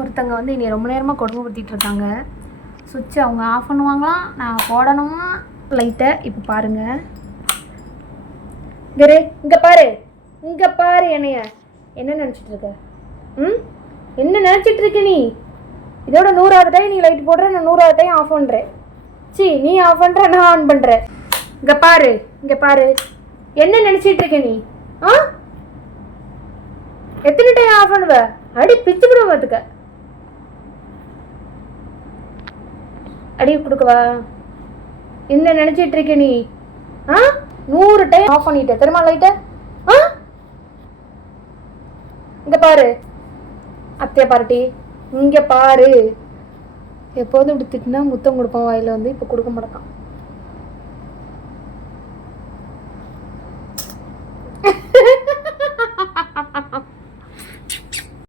ஒருத்தங்க வந்து என்னை ரொம்ப நேரமாக கொடுமைப்படுத்திட்டு இருக்காங்க. சுவிட்சை அவங்க ஆஃப் பண்ணுவாங்களாம், நான் போடணுமா லைட்டை. இப்போ பாருங்கள், இங்கே பாரு, இங்கே பாரு என்னைய என்ன நினச்சிட்டு இருக்க? என்ன நினச்சிட்டு இருக்க நீ? இதோட 100வது டைம் நீ லைட் போடுற, நான் 100வது டைம் ஆஃப் பண்ணுறேன். நீ ஆஃப் பண்ணுற, நான் ஆன் பண்ணுறேன். இங்கே பாரு, இங்கே பாரு, என்ன நினச்சிட்டு இருக்க நீ? எத்தனை டைம் ஆஃப் பண்ணுவ? அடி பிச்சு விடுவ பார்த்துக்க. அடி கொடுக்கவா? என்ன நினைச்சிட்டு இருக்க நீ? 100 டைம் ஆஃப் பண்ணிட்ட தெரியுமா லைட்ட? இங்க பாரு அத்தைய பாருட்டி, இங்க பாரு. எப்போதும் இப்படி திட்டினா முத்தம் கொடுப்பான் வாயில வந்து, இப்போ கொடுக்க மாட்டான்.